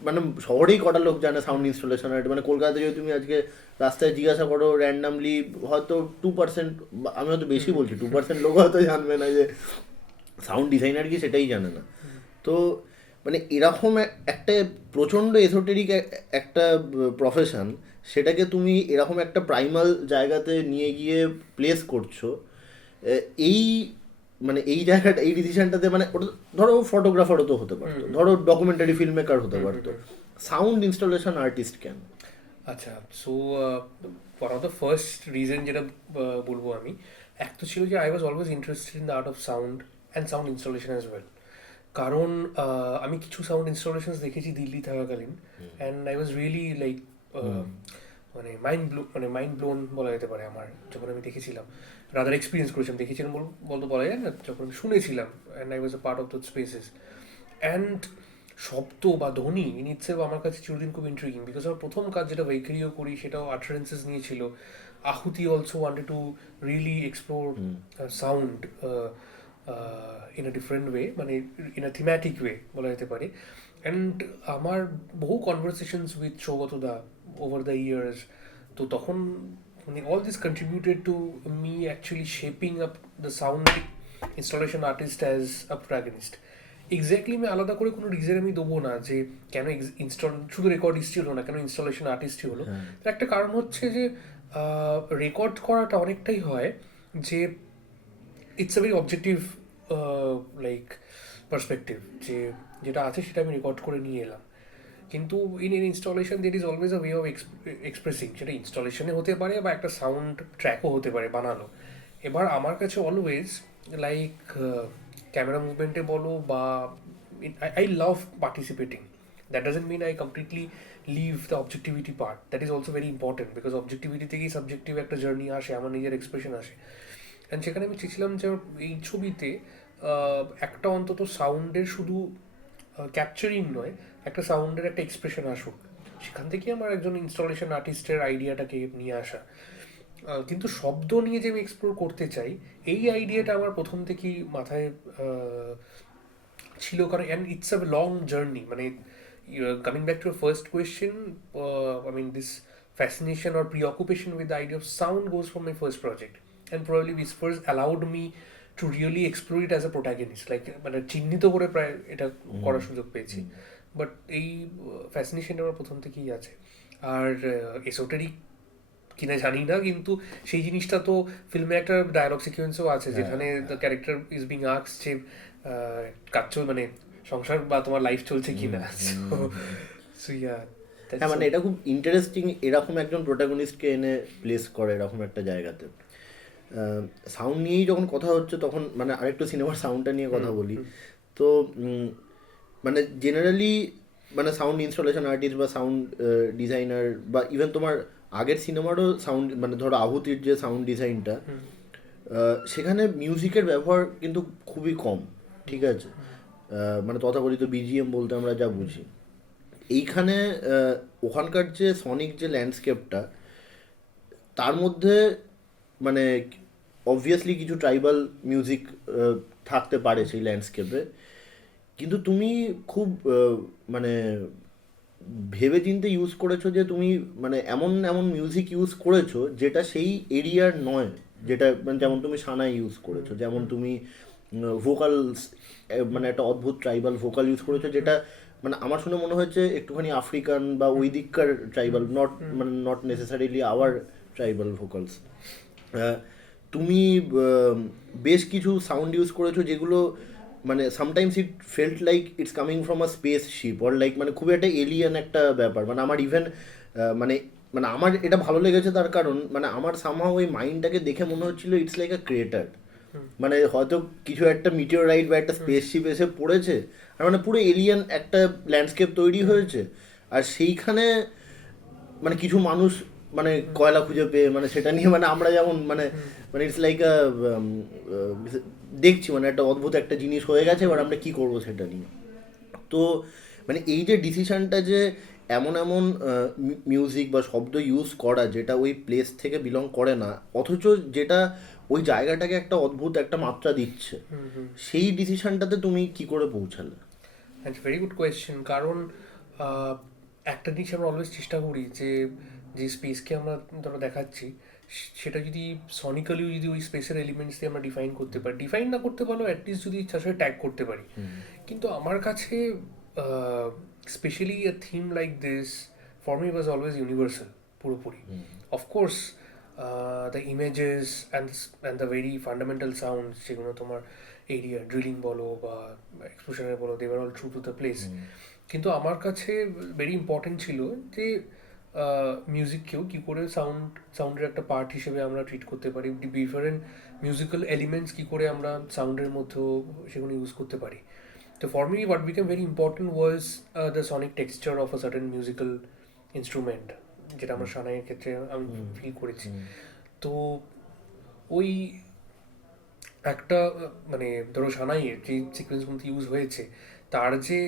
মানে শহরেই কটা লোক জানে সাউন্ড ইনস্টলেশন আর্ট। মানে কলকাতাতে যদি তুমি আজকে রাস্তায় জিজ্ঞাসা করো র্যান্ডামলি, হয়তো 2%, আমি হয়তো বেশি বলছি, 2% লোক হয়তো জানবে না যে সাউন্ড ডিজাইনার কি সেটাই জানে না। তো মানে এরকম একটা প্রচণ্ড এসোটেরিক একটা প্রফেশন, সেটাকে তুমি এরকম একটা প্রাইমাল জায়গাতে নিয়ে গিয়ে প্লেস করছো। এই মানে এই জায়গাটা, এই ডিসিশনটাতে মানে ওটা ধরো ফটোগ্রাফারও তো হতে পারতো, ধরো ডকুমেন্টারি ফিল্ম মেকার হতে পারতো, সাউন্ড ইনস্টলেশন আর্টিস্ট কেন? আচ্ছা, so one of the first reason যেটা বলবো আমি, এক তো ছিল যে I was always interested in the art of sound and sound installation as well. কারণ আমি কিছু সাউন্ড ইনস্টলেশনস দেখেছি দিল্লি থাকাকালীন, and I was really like মানে মাইন্ড ব্লোন বলা যেতে পারে আমার, যখন আমি দেখেছিলাম, রাদার এক্সপিরিয়েন্স করেছিলাম, দেখেছিলাম বলতে বলা যায় না, যখন আমি শুনেছিলাম, and I was A part of those spaces. And শব্দ বা ধ্বনি ইন ইটসেলফ আমার কাছে চিরদিন খুব ইন্ট্রিগিং, বিকজ আমার প্রথম কাজ যেটা ভেইকেরিও করি সেটাও আটারেন্সেস নিয়েছিল। Ahuti also wanted to really explore sound in a different way, মানে ইন আ থিম্যাটিক ওয়ে বলা যেতে পারে। অ্যান্ড আমার বহু কনভারসেশনস উইথ সৌগতদা ওভার দ্য ইয়ার্স, তো তখন মানে all this contributed to me actually shaping up the sound installation artist as a protagonist. Exactly আমি আলাদা করে কোনো রিজন আমি দেবো না যে কেন শুধু রেকর্ডিস্টই হলো না, কেন ইনস্টলেশন আর্টিস্টই হলো। তার একটা কারণ হচ্ছে যে রেকর্ড করাটা অনেকটাই হয় যে it's a very objective like perspective, যে যেটা আছে সেটা আমি রেকর্ড করে নিয়ে এলাম। কিন্তু in installation there is always a way of expressing, সেটা ইনস্টলেশনে হতে পারে বা একটা সাউন্ড ট্র্যাকও হতে পারে বানানো। এবার আমার কাছে অলওয়েজ লাইক ক্যামেরা মুভমেন্টে বলো বা I love participating. That doesn't mean I completely leave the objectivity part, that is also very important, because objectivity থেকেই সাবজেক্টিভ একটা জার্নি আসে, আমার নিজের এক্সপ্রেশন আসে। অ্যান্ড সেখানে আমি চেয়েছিলাম যে এই ছবিতে একটা অন্তত সাউন্ডের শুধু ক্যাপচারিং নয়, একটা সাউন্ডের একটা এক্সপ্রেশন আসুক। সেখান থেকে আমার একজন ইনস্টলেশন আর্টিস্টের আইডিয়াটাকে নিয়ে আসা। কিন্তু শব্দ নিয়ে যে আমি এক্সপ্লোর করতে চাই, এই আইডিয়াটা আমার প্রথম থেকেই মাথায় ছিল, কারণ and it's a long journey. মানে coming back to first question, I mean this fascination or preoccupation with the idea of sound goes from my first project, and probably this first allowed me to really explore it as a protagonist, like মানে চিহ্নিত করে প্রায় এটা করার সুযোগ পেয়েছি। But এই ফ্যাসিনেশনটা আমার প্রথম থেকেই আছে। আর এসোটেরিক কিনা জানি না, কিন্তু সেই জিনিসটা তো ফিল্মে একটা ডায়ালগ সিকোয়েন্সও আছে যেখানে the character is being asked যে কাজ মানে সংসার বা তোমার লাইফ চলছে কিনা। সো ইয়া, হ্যাঁ, মানে এটা খুব ইন্টারেস্টিং, এরকম একজন প্রোটাগনিস্টকে এনে প্লেস করে এরকম একটা জায়গাতে। সাউন্ড নিয়েই যখন কথা হচ্ছে তখন মানে আরেকটু সিনেমার সাউন্ডটা নিয়ে কথা বলি। তো মানে জেনারেলি মানে সাউন্ড ইনস্টলেশন আর্টিস্ট বা সাউন্ড ডিজাইনার বা ইভেন তোমার আগের সিনেমারও সাউন্ড, মানে ধরো আহুতির যে সাউন্ড ডিজাইনটা, সেখানে মিউজিকের ব্যবহার কিন্তু খুবই কম, ঠিক আছে? মানে তথাকথিত বিজিএম বলতে আমরা যা বুঝি, এইখানে ওখানকার যে সনিক যে ল্যান্ডস্কেপটা, তার মধ্যে মানে অবভিয়াসলি কিছু ট্রাইবাল মিউজিক থাকতে পারে সেই ল্যান্ডস্কেপে, কিন্তু তুমি খুব মানে ভেবে চিন্তে ইউজ করেছো যে তুমি মানে এমন এমন মিউজিক ইউজ করেছো যেটা সেই এরিয়ার নয়, যেটা মানে যেমন তুমি সানাই ইউজ করেছো, যেমন তুমি ভোকাল মানে একটা অদ্ভুত ট্রাইবাল ভোকাল ইউজ করেছো, যেটা মানে আমার শুনে মনে হয়েছে একটুখানি আফ্রিকান বা ওই দিককার tribal, not necessarily our tribal vocals. তুমি বেশ কিছু সাউন্ড ইউজ করেছো যেগুলো মানে sometimes it felt like it's coming from a spaceship or like মানে খুব একটা এলিয়ান একটা ব্যাপার। মানে আমার ইভেন মানে মানে আমার এটা ভালো লেগেছে তার কারণ মানে আমার সামহাও ওই মাইন্ডটাকে দেখে মনে হচ্ছিল ইটস লাইক আ ক্রিয়েটার, মানে হয়তো কিছু একটা মিটিওরাইট বা একটা স্পেসশিপ এসে পড়েছে আর মানে পুরো এলিয়ান একটা ল্যান্ডস্কেপ তৈরি হয়েছে, আর সেইখানে মানে কিছু মানুষ মানে কয়লা খুঁজে পেয়ে মানে সেটা নিয়ে মানে আমরা যেমন মানে মানে ইটস লাইক দেখছি মানে একটা অদ্ভুত একটা জিনিস হয়ে গেছে, এবার আমরা কী করবো সেটা নিয়ে। তো মানে এই যে ডিসিশনটা যে এমন এমন মিউজিক বা শব্দ ইউজ করা যেটা ওই প্লেস থেকে বিলং করে না, অথচ যেটা ওই জায়গাটাকে একটা অদ্ভুত একটা মাত্রা দিচ্ছে, সেই ডিসিশনটাতে তুমি কি করে পৌঁছালে? It's very good question. কারণ একটা জিনিস আমরা অলওয়েজ চেষ্টা করি যে যে স্পেসকে আমরা ধরো দেখাচ্ছি সেটা যদি সনিক্যালিও যদি ওই স্পেসের এলিমেন্টস দিয়ে আমরা ডিফাইন করতে পারি, ডিফাইন না করতে পারলেও অ্যাটলিস্ট যদি তার সাথে ট্যাগ করতে পারি। কিন্তু আমার কাছে specially a theme like this for me was always universal পুরোপুরি। Of course the images and the very fundamental sounds, যেগুলো তোমার এরিয়া ড্রিলিং বলো বা এক্সপ্লোশনের বলো, they are all true to the place. কিন্তু আমার কাছে ভেরি ইম্পর্টেন্ট ছিল যে মিউজিককেও কী করে সাউন্ডের একটা পার্ট হিসেবে আমরা ট্রিট করতে পারি, ডিফারেন্ট মিউজিক্যাল এলিমেন্টস কী করে আমরা সাউন্ডের মধ্যেও সেগুলো ইউজ করতে পারি। তো for me what became very important was the Sonic texture of a certain musical instrument, যেটা আমরা সানাইয়ের ক্ষেত্রে আমি ফিল করেছি। তো ওই একটা মানে ধরো সানাইয়ের যে সিকোয়েন্সগুলো ইউজ হয়েছে তার যে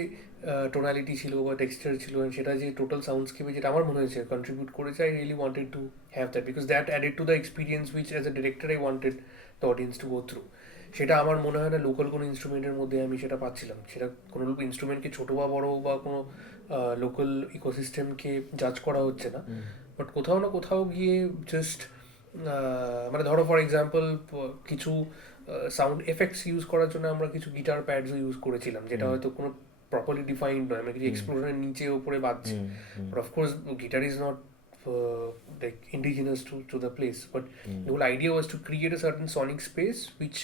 টোনালিটি ছিল বা টেক্সচার ছিল, সেটা যে টোটাল সাউন্ডস্কেপে যেটা আমার মনে হয়েছে কন্ট্রিবিউট করেছে, I really wanted to have that because that added to the experience which as a director I wanted the audience to go through. সেটা আমার মনে হয় না লোকাল কোনো ইনস্ট্রুমেন্টের মধ্যে আমি সেটা পাচ্ছিলাম। সেটা কোনো ইনস্ট্রুমেন্টকে ছোটো বা বড়ো বা কোনো লোকাল ইকোসিস্টেমকে জাজ করা হচ্ছে না, বাট কোথাও না কোথাও গিয়ে জাস্ট মানে ধরো ফর এক্সাম্পল কিছু সাউন্ড এফেক্টস ইউজ করার জন্য আমরা কিছু গিটার প্যাডসও ইউজ করেছিলাম, যেটা হয়তো কোনো প্রপারলি ডিফাইন্ড নয়, আমরা কিছু এক্সপ্লোশনের নিচে উপরে বাজছে, but of course guitar is not like indigenous to the place, but the whole idea was to create a certain sonic space which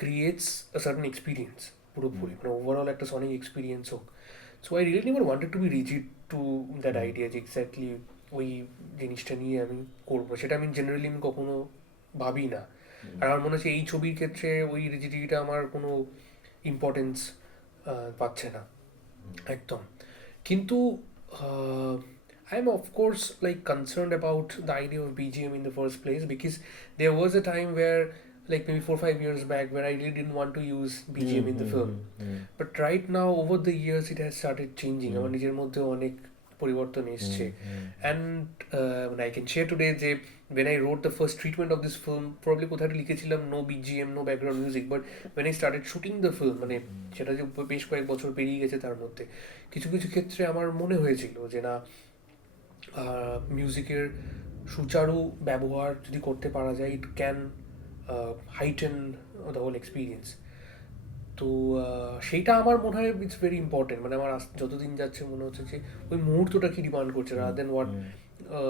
creates a certain experience পুরোপুরি মানে ওভারঅল একটা সনিক এক্সপিরিয়েন্স হোক। So I really never wanted to be rigid to that idea যে exactly ওই জিনিসটা নিয়ে আমি করবো, সেটা আমি জেনারেলি আমি কখনো ভাবি না। আর আমার মনে হচ্ছে এই ছবির ক্ষেত্রে ওই রিজিডিটিটা আমার কোনো ইম্পর্টেন্স পাচ্ছে না একদম। কিন্তু I am of course like concerned about the idea of BGM in the first place because there was a time where like maybe 4 or 5 years back where I really didn't want to use BGM in the film, but right now over the years it has started changing. আমার নিজের মধ্যে অনেক পরিবর্তন এসছে, and I can share today যে when I wrote the first treatment of this film probably কোথাও লিখেছিলাম no BGM no background music, but when I started shooting the film মানে সেটা যে বেশ কয়েক বছর পেরিয়ে গেছে তার মধ্যে কিছু কিছু ক্ষেত্রে আমার মনে হয়েছিল যে না মিউজিকের সুচারু ব্যবহার যদি করতে পারা যায় it can heighten the whole experience. তো সেইটা আমার মনে হয় ইটস ভেরি ইম্পর্টেন্ট, মানে আমার যতদিন যাচ্ছে মনে হচ্ছে যে ওই মুহূর্তটা কি ডিমান্ড করছে rather than what,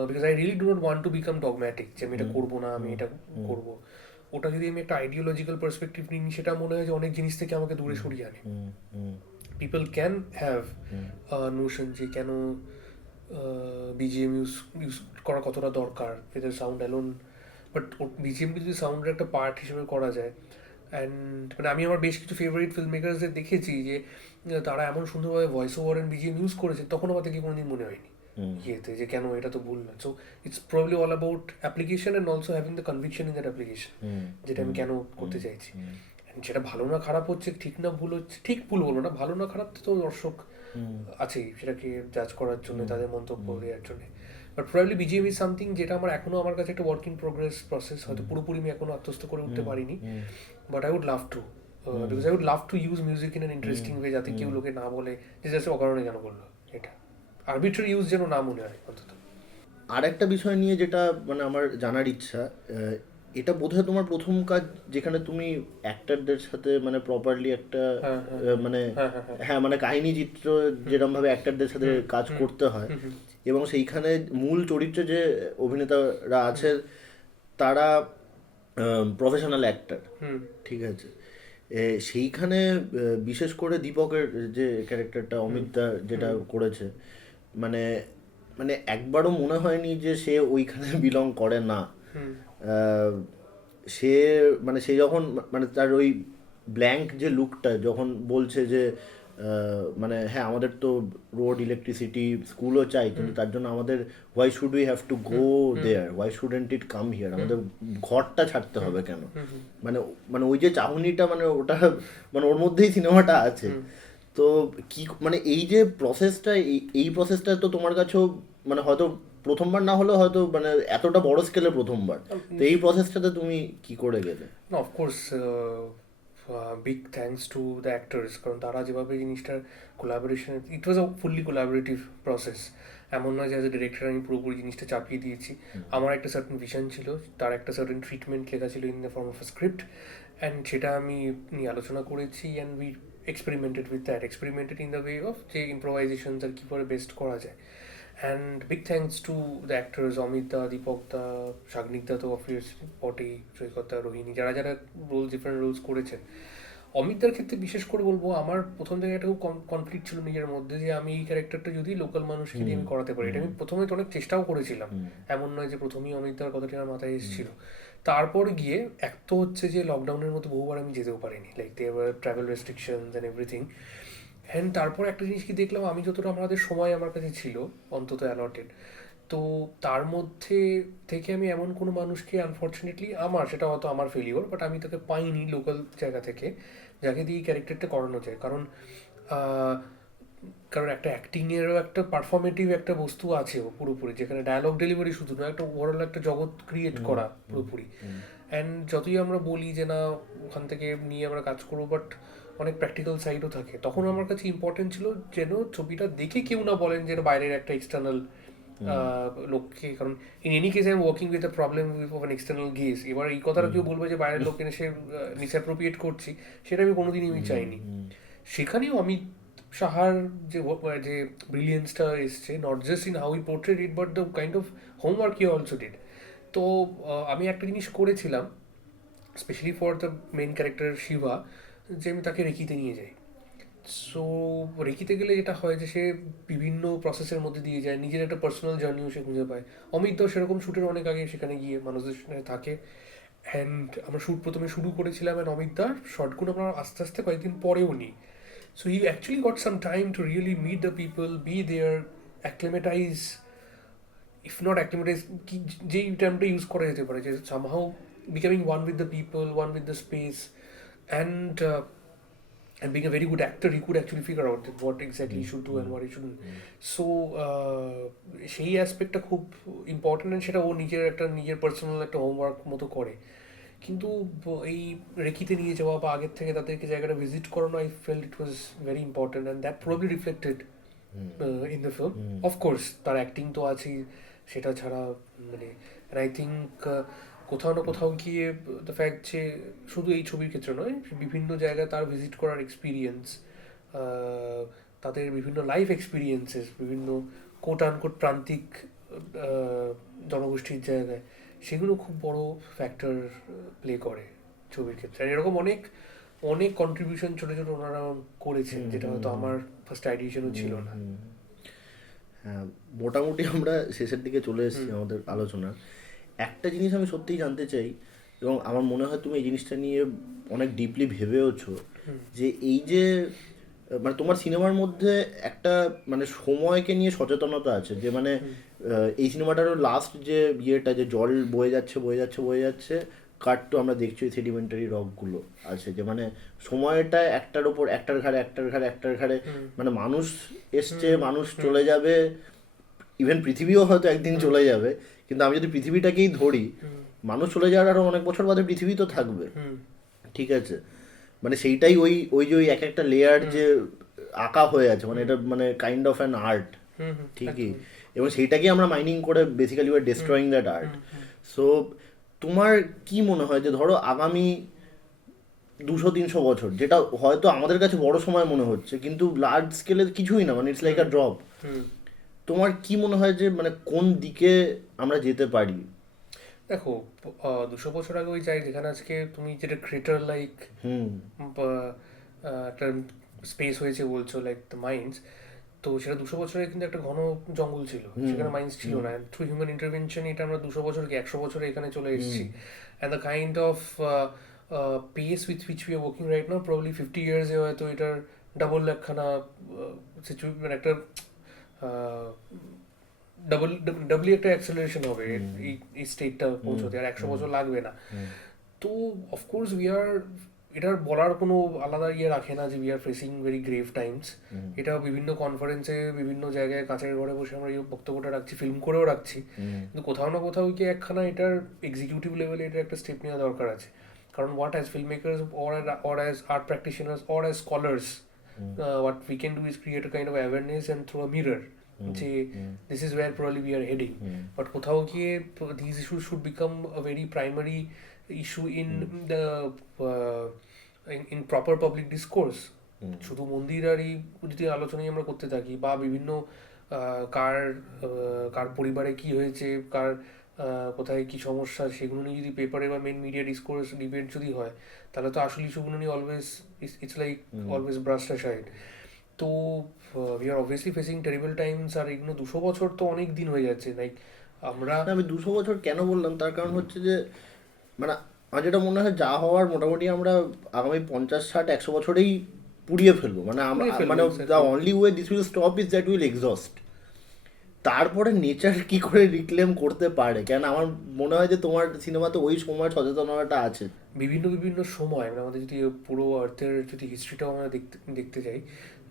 because I really do not want to become dogmatic যে আমি এটা করবো না আমি এটা করবো। ওটা যদি আমি একটা আইডিওলজিক্যাল পার্সপেক্টিভ নিই সেটা মনে হয় যে অনেক জিনিস থেকে আমাকে দূরে সরিয়ে আনে। পিপল ক্যান হ্যাভ নোশন যে কেন বিজিএম ইউজ করা কতটা দরকার এদের সাউন্ড অ্যালোন, বাট বিজিএমকে যদি সাউন্ডের একটা পার্ট হিসেবে করা যায় অ্যান্ড মানে আমি আমার বেশ কিছু ফেভারিট ফিল্ম মেকার্সদের দেখেছি যে তারা এমন সুন্দরভাবে voice over and BGM use করেছে তখন আমার থেকে কোনোদিন মনে হয়নি ইয়েতে যে কেন এটা তো ভুল না। So it's probably all about application and also having the conviction in that application, যেটা আমি কেন করতে চাইছি। সেটা ভালো না খারাপ হচ্ছে ঠিক না ভুল হচ্ছে, ঠিক ভুল বলো না, ভালো না খারাপ তো দর্শক আছেই সেটাকে জাজ করার জন্য তাদের মন্তব্য দেওয়ার জন্য, but probably BGM is something যেটা আমার কাছে একটা ওয়ার্ক ইন প্রোগ্রেস প্রসেস, হয়তো পুরোপুরি আমি এখনো আত্মস্থ করে উঠতে পারিনি, but I would love to because I would love to use music in an interesting way, যাতে কেউ লোকে না বলে যে জাস্ট অকারণে কেন করলো, এটা আরবিট্রারি ইউজ যেন না মনে হয় অন্তত। আর একটা বিষয় নিয়ে যেটা মানে আমার জানার ইচ্ছা, এটা বোধহয় তোমার প্রথম কাজ যেখানে তুমি অ্যাক্টরদের সাথে মানে প্রপারলি একটা মানে হ্যাঁ মানে কাহিনী চিত্র যেরকম ভাবে অ্যাক্টরদের সাথে কাজ করতে হয়, এবং সেইখানে মূল চরিত্রে যে অভিনেতারা আছে তারা প্রফেশনাল অ্যাক্টর, ঠিক আছে। সেইখানে বিশেষ করে দীপকের যে ক্যারেক্টারটা অমিতদা যেটা করেছে, মানে মানে একবারও মনে হয়নি যে সে ওইখানে বিলং করে না। সে মানে সে যখন মানে তার ওই ব্ল্যাঙ্ক যে লুকটা যখন বলছে যে মানে হ্যাঁ আমাদের তো রোড ইলেকট্রিসিটি স্কুলও চাই, কিন্তু তার জন্য আমাদের why should we have to go there, why shouldn't it come here, আমাদের ঘরটা ছাড়তে হবে কেন, মানে মানে ওই যে চাহনিটা মানে ওটা মানে ওর মধ্যেই সিনেমাটা আছে। তো কি মানে এই যে প্রসেসটা এই প্রসেসটা তো তোমার কাছেও মানে হয়তো প্রথমবার না হলেও হয়তো মানে এতটা বড় স্কেলে প্রথমবার, তো এই প্রসেসটাতে তুমি কি করে গেলে? না of course big thanks to the actors, কারণ তারা যেভাবে জিনিসটার কোলাবোরেশন, ইট ওয়াজ আ ফুললি কোলাবোরেটিভ প্রসেস। এমন নয় যে অ্যাজ এ ডিরেক্টর আমি পুরোপুরি জিনিসটা চাপিয়ে দিয়েছি। আমার একটা সার্টেন ভিশন ছিল, তার একটা সার্টেন ট্রিটমেন্ট লেখা ছিল in the form of a script, and সেটা আমি নিয়ে আলোচনা করেছি, and we experimented in the way of যে ইম্প্রোভাইজেশনস আর কী করে বেস্ট করা যায়। And big thanks to the actors, Amit da, Deepak da, Shagnik da তো অফিস পটেই, সৈকত দা, রোহিণী, যারা যারা ডিফারেন্ট রোলস করেছেন। অমিতদার ক্ষেত্রে বিশেষ করে বলবো, আমার প্রথম থেকে একটা খুব কনফ্লিক্ট ছিল নিজের মধ্যে যে আমি এই ক্যারেক্টারটা যদি লোকাল মানুষকে দিয়ে আমি করাতে পারি। এটা আমি প্রথমে তো অনেক চেষ্টাও করেছিলাম, এমন নয় যে প্রথমেই অমিতদার কথাটি আমার মাথায় এসেছিল। তারপর গিয়ে এক তো হচ্ছে যে লকডাউনের মতো বহুবার আমি যেতেও পারিনি, like there were travel restrictions and everything. And তারপর একটা জিনিস কি দেখলাম, আমি যতটা আমাদের সময় আমার কাছে ছিল অন্তত অ্যালটেড, তো তার মধ্যে থেকে আমি এমন কোনো মানুষকে আনফর্চুনেটলি, আমার সেটা হয়তো আমার ফেলিওর, বাট আমি তাকে পাইনি লোকাল জায়গা থেকে যাকে দিয়ে ক্যারেক্টারটা করানো যায়। কারণ আহ, কারণ একটা অ্যাক্টিংয়েরও একটা পারফর্মেটিভ একটা বস্তু আছে ও পুরোপুরি, যেখানে ডায়ালগ ডেলিভারি শুধু নয়, একটা ওভারঅল একটা জগৎ ক্রিয়েট করা পুরোপুরি। অ্যান্ড যতই আমরা বলি যে না ওখান থেকে নিয়ে আমরা কাজ করবো, বাট অনেক প্র্যাকটিক্যাল সাইডও থাকে। তখন আমার কাছে ইম্পর্টেন্ট ছিল যেন ছবিটা দেখে কেউ না বলেন যে বাইরের একটা এক্সটার্নাল লোককে, কারণ in any case I am working with a problem of an external gauge. এবার এই কথাটা কেউ বলবে যে বাইরের লোককে এসে মিসঅ্যাপ্রোপ্রিয়েট করছি, সেটা আমি কোনোদিনই আমি চাইনি। সেখানেও অমিত সাহার যে যে ব্রিলিয়েন্সটা এসছে, not just in how he portrayed it, but the kind of homework he also did. তো আমি একটা জিনিস করেছিলাম specially for the main character Shiva, যে আমি তাকে রেকিতে নিয়ে যাই। সো রেকিতে গেলে যেটা হয় যে সে বিভিন্ন প্রসেসের মধ্যে দিয়ে যায়, নিজের একটা পার্সোনাল জার্নিও সে খুঁজে পায়। অমিত দাও সেরকম শ্যুটের অনেক আগে সেখানে গিয়ে মানুষদের সঙ্গে থাকে। অ্যান্ড আমরা শ্যুট প্রথমে শুরু করেছিলাম, অ্যান্ড অমিত দার শর্টগুলো আমরা আস্তে আস্তে কয়েকদিন পরেও নিই। So he actually got some time to really meet the people, be there, acclimatize, if not acclimatize, কি যেই টার্মটা ইউজ করা যেতে পারে, যে somehow becoming one with the people, one with the space, and and being a very good actor, he could actually figure out that what exactly he should do and what he shouldn't. So সেই অ্যাসপেক্টটা খুব important, and সেটা ও নিজের personal একটা homework মতো করে। কিন্তু এই রেকিতে নিয়ে যাওয়া বা আগের থেকে তাদেরকে জায়গাটা ভিজিট করানো, I felt it was very important, and that probably reflected in the film. Of course তার অ্যাক্টিং তো আছেই, সেটা ছাড়া মানে, অ্যান্ড আই থিঙ্ক কোথাও না কোথাও গিয়ে দ্য ফ্যাক্ট যে শুধু এই ছবির ক্ষেত্রে নয়, বিভিন্ন জায়গায় তার ভিজিট করার এক্সপিরিয়েন্স, তাদের বিভিন্ন লাইফ এক্সপিরিয়েন্সেস, বিভিন্ন কোট আনকোট প্রান্তিক জনগোষ্ঠীর জায়গায়, সেগুলো খুব বড় ফ্যাক্টর প্লে করে ছবির ক্ষেত্রে। আর এরকম অনেক অনেক কন্ট্রিবিউশন ছোটো ছোটো ওনারা করেছেন, যেটা হয়তো আমার ফার্স্ট আইডিয়েশনও ছিল না। হ্যাঁ, মোটামুটি আমরা শেষের দিকে চলে এসেছি আমাদের আলোচনার। একটা জিনিস আমি সত্যিই জানতে চাই, এবং আমার মনে হয় তুমি এই জিনিসটা নিয়ে অনেক ডিপলি ভেবেওছো, যে এই যে মানে তোমার সিনেমার মধ্যে একটা মানে সময়কে নিয়ে সচেতনতা আছে, যে মানে এই সিনেমাটারও লাস্ট যে ইয়েটা, যে জল বয়ে যাচ্ছে বয়ে যাচ্ছে বয়ে যাচ্ছে, কাট তো আমরা দেখছি ওই সেডিমেন্টারি রকগুলো আছে, যে মানে সময়টা একটার ওপর একটার ঘাড়ে একটার ঘাড়ে একটার ঘাড়ে, মানে মানুষ এসছে, মানুষ চলে যাবে, ইভেন পৃথিবীও হয়তো একদিন চলে যাবে, কিন্তু আমি যদি পৃথিবীটাকেই ধরি, মানুষ চলে যাওয়ার আরো অনেক বছর বাদে পৃথিবী তো থাকবে, ঠিক আছে? মানে সেইটাই ওই ওই যে ওই এক একটা লেয়ার যে আঁকা হয়ে আছে, মানে এটা মানে কাইন্ড অফ অ্যান আর্ট, ঠিকই, এবং সেইটাকে আমরা মাইনিং করে basically we are destroying that art. So তোমার কি মনে হয় যে ধরো আগামী 200-300 বছর, যেটা হয়তো আমাদের কাছে বড় সময় মনে হচ্ছে, কিন্তু লার্জ স্কেলে কিছুই না, মানে ইটস লাইক আ ড্রপ, তোমার কি মনে হয় যে মানে কোন দিকে আমরা যেতে পারি? দেখো, 200 বছর আগে ওই জায়গায় যেখানে আজকে তুমি যেটা ক্রেটার লাইক একটা স্পেস হয়েছে বলছো, লাইক দ্য মাইন্স, তো সেটা 200 বছরে কিন্তু একটা ঘন জঙ্গল ছিল, সেখানে মাইন্স ছিল না। থ্রু হিউম্যান ইন্টারভেনশন এটা আমরা 200 বছর কি 100 বছরে এখানে চলে এসেছি। And the kind of pace with which we are working right now, probably 50 ইয়ার্সে হয়তো এটার ডাবল একখানা মানে একটা ডাবলি একটা অ্যাক্সেলারেশন হবে এই স্টেটটা পৌঁছতে, আর 100 বছর লাগবে না। তো অফকোর্স এটার বলার কোনো আলাদা ইয়ে রাখে না যে we are facing very grave Times. এটা বিভিন্ন কনফারেন্সে বিভিন্ন জায়গায় কাছের ঘরে বসে আমরা এই বক্তব্যটা রাখছি, ফিল্ম করেও রাখছি, কিন্তু কোথাও না কোথাও কি একখানা এটার এক্সিকিউটিভ লেভেলে এটা একটা স্টেপ নেওয়া দরকার আছে। কারণ what as filmmakers or as art practitioners or as scholars what we can do is create a kind of awareness and throw a mirror যে this is where probably we are heading but কোথাও গিয়ে these issues should become a very primary issue in the in proper public discourse শুধু মন্দির আর এই যদি আলোচনাই আমরা করতে থাকি বা বিভিন্ন কার পরিবারে কি হয়েছে কার কোথায় কি সমস্যা সেগুলো নিয়ে যদি পেপারে বা মেন মিডিয়া ডিসকোর্স ডিবেট যদি হয় তাহলে তো আসলে ইস্যুগুলো নিয়ে always it's like always brushed aside তো we are obviously facing terrible times আর এগুলো 200 বছর তো অনেক দিন হয়ে যাচ্ছে লাইক আমি 200 বছর কেন বললাম তার কারণ হচ্ছে যে মানে আমার যেটা মনে হয় যা হওয়ার মোটামুটি আমরা আগামী 50-60-100 বছরেই পুড়িয়ে ফেলবো মানে মানে the only way this will stop is that will exhaust তারপরে নেচার কি করে রিক্লেম করতে পারে কেন আমার মনে হয় যে তোমার সিনেমাতে ওই সময় সচেতনতাটা আছে বিভিন্ন সময় মানে আমাদের যদি পুরো আর্থের যদি হিস্ট্রিটাও আমরা দেখতে যাই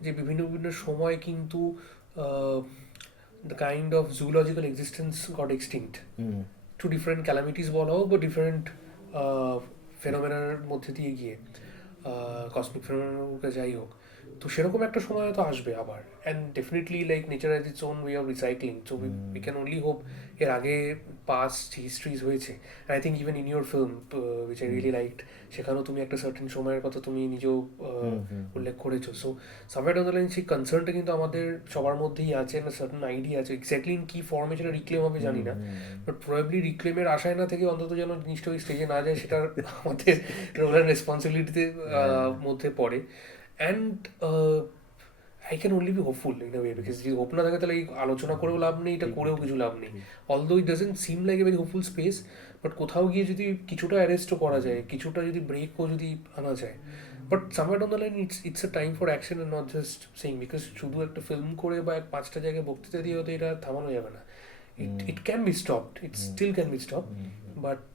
যে বিভিন্ন সময় কিন্তু the kind of zoological existence got extinct to different calamities বলা হোক বা different ফেনোমেনার মধ্যে দিয়ে গিয়ে কসমিক ফেনোমেনার যাই হোক তো সেরকম একটা সময় তো আসবে আবার and definitely like nature has its own way of recycling so we can only hope এর আগে পাস্ট হিস্ট্রিজ হয়েছে I think even in your film which I really liked সেখানেও তুমি একটা সার্টেন সময়ের কথা তুমি নিজেও উল্লেখ করেছো so somewhere down the line সেই কনসার্নটা কিন্তু আমাদের সবার মধ্যেই আছে একটা সার্টেন আইডিয়া আছে এক্স্যাক্টলি ইন কী ফর্মে সেটা রিক্লেম হবে জানি না বাট প্রবাবলি রিক্লেমের আশায় না থেকে অন্তত যেন জিনিসটা ওই স্টেজে না যায় সেটা আমাদের রোল অ্যান্ড রেসপন্সিবিলিটিতে মধ্যে পড়ে and I can only be hopeful in a way because যদি হোপ না থাকে তাহলে এই আলোচনা করেও লাভ নেই এটা করেও কিছু লাভ নেই although it doesn't seem like a very hopeful space but কোথাও গিয়ে যদি কিছুটা অ্যারেস্টও করা যায় কিছুটা যদি ব্রেকও যদি আনা যায় but somewhere down the line it's a time for action and not just saying because শুধু একটা ফিল্ম করে বা 5টা জায়গায় বক্তৃতা দিয়ে হয়তো এটা থামানো যাবে না it can be stopped it still can be stopped but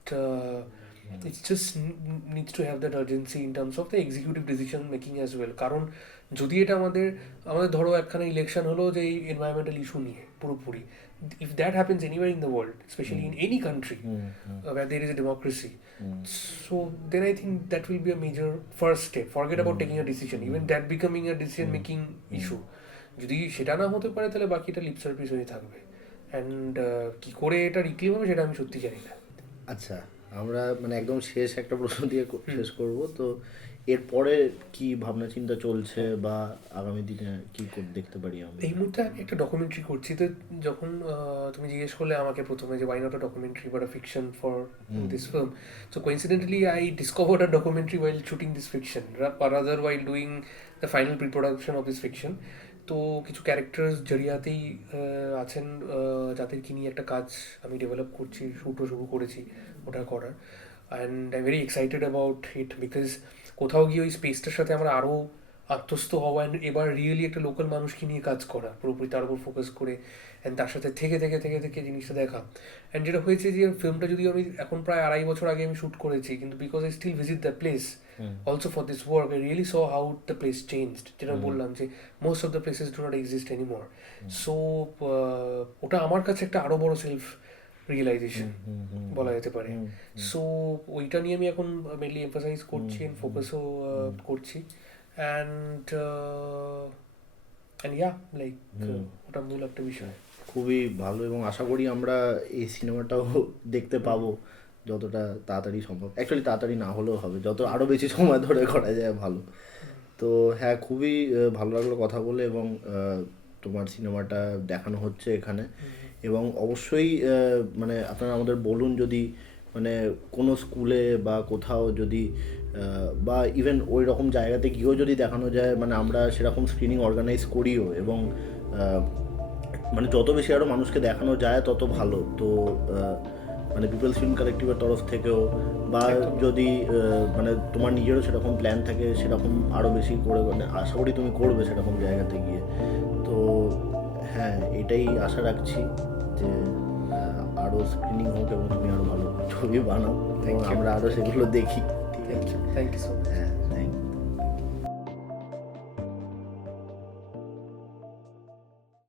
it just needs to have that urgency in terms of the executive decision making as well কারণ যদি এটা আমাদের ধরো একখানা ইলেকশন হলো যে এই এনভায়রনমেন্টাল ইস্যু নিয়ে পুরোপুরি if that happens anywhere in the world especially in any country where there is a democracy so then I think that will be a major first step forget about taking a decision even that becoming a decision making issue যদি সেটা না হতে পারে তাহলে বাকিটা lip service হয়ে থাকবে and কি করে এটা রিক্লেম হবে সেটা আমি সত্যি জানি না আচ্ছা আমরা মানে একদম শেষ একটা প্রশ্ন দিয়ে শেষ করব তো এরপরে কি ভাবনা চিন্তা চলছে বা আগামী দিনে কি দেখতে পারি আমরা এই মুহূর্তে আমি একটা ডকুমেন্টারি করছি তো যখন তুমি জিজ্ঞেস করলে আমাকে প্রথমে যে why not a documentary but a fiction for this film so coincidentally I discovered a documentary while shooting this fiction rather while doing the final pre production of this fiction তো কিছু ক্যারেক্টার্স জড়িয়াতেই আছেন যাদের কি নিয়ে একটা কাজ আমি develop করছি শুটও শুরু করেছি ওটা করার and I very excited about it because কোথাও গিয়ে ওই স্পেসটার সাথে আমরা আরও আত্মস্থ হওয়া অ্যান্ড এবার রিয়েলি একটা লোকাল মানুষকে নিয়ে কাজ করা পুরোপুরি তার উপর ফোকাস করে অ্যান্ড তার সাথে থেকে জিনিসটা দেখা অ্যান্ড যেটা হয়েছে যে ফিল্মটা যদি আমি এখন প্রায় 2.5 বছর আগে আমি শ্যুট করেছি কিন্তু because I still visit the place also for this work I really saw how the place changed যেটা বললাম যে most of the places do not exist anymore so ওটা আমার কাছে একটা আরও বড় সেলফ রিয়েলাইজেশন বলা যেতে পারে সো ওইটা নিয়ে আমি এখন মেনলি এমফাসাইজ করছি অ্যান্ড ফোকাসও করছি অ্যান্ড ইয়া লাইক ওটা মূল একটা বিষয় খুবই ভালো এবং আশা করি আমরা এই সিনেমাটাও দেখতে পাবো যতটা তাড়াতাড়ি সম্ভব অ্যাকচুয়ালি তাড়াতাড়ি না হলেও হবে যত আরও বেশি সময় ধরে করা যায় ভালো তো হ্যাঁ খুবই ভালো লাগলো কথা বলে এবং তোমার সিনেমাটা দেখানো হচ্ছে এখানে এবং অবশ্যই মানে আপনারা আমাদের বলুন যদি মানে কোনো স্কুলে বা কোথাও যদি বা ইভেন ওই রকম জায়গাতে গিয়েও যদি দেখানো যায় মানে আমরা সেরকম স্ক্রিনিং অর্গানাইজ করিও এবং মানে যত বেশি আরও মানুষকে দেখানো যায় তত ভালো তো মানে পিপলস ফিল্ম কালেক্টিভের তরফ থেকেও বা যদি মানে তোমার নিজেরও সেরকম প্ল্যান থাকে সেরকম আরও বেশি করে মানে আশা করি তুমি করবে সেরকম জায়গাতে গিয়ে তো হ্যাঁ এটাই আশা রাখছি যে আরও স্ক্রিনিং হোক এবং তুমি আরও ভালো ছবি বানাও এবং আমরা আরও সেগুলো দেখি থ্যাংক ইউ সো মাচ